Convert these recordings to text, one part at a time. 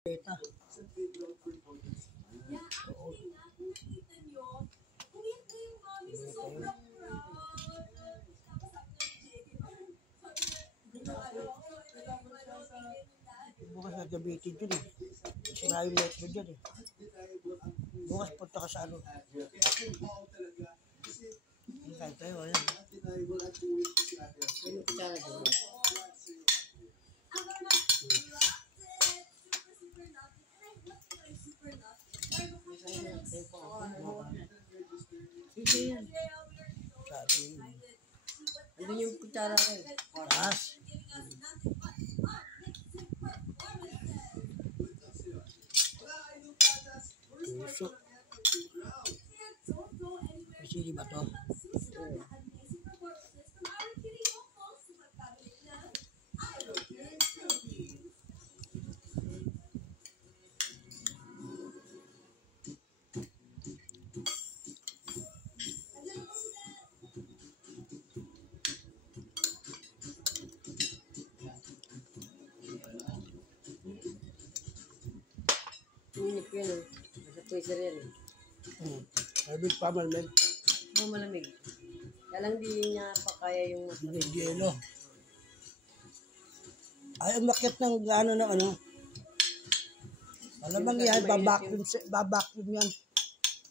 Ito. Bukas na gabitin dyan eh. Sira yung metro dyan eh. Bukas punta ka sa ano. Kain tayo, ayan. Ano kutsara dyan? Ito yan. Sabi yun. Ano yung kutsara ko eh? Taas. Puso. Masili ba to? Inip yun eh. Nasa freezer yan eh. Malamig pa, malamig. Malamig. Kaya lang di niya pa kaya yung May yelo. Ay, umakyat ng gano'n ng ano. Malamang yan, babacuum yan.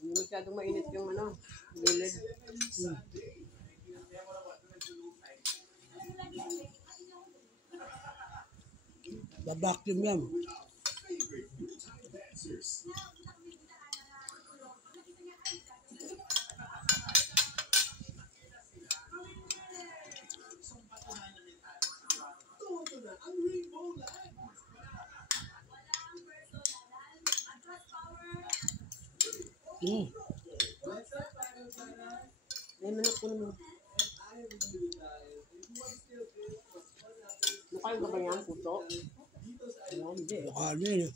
Hindi masyadong mainit yung ano, gilid. Babacuum yan. May manok ko naman. Mukha yung kabanyan, puto. Hindi. Mukha na yun.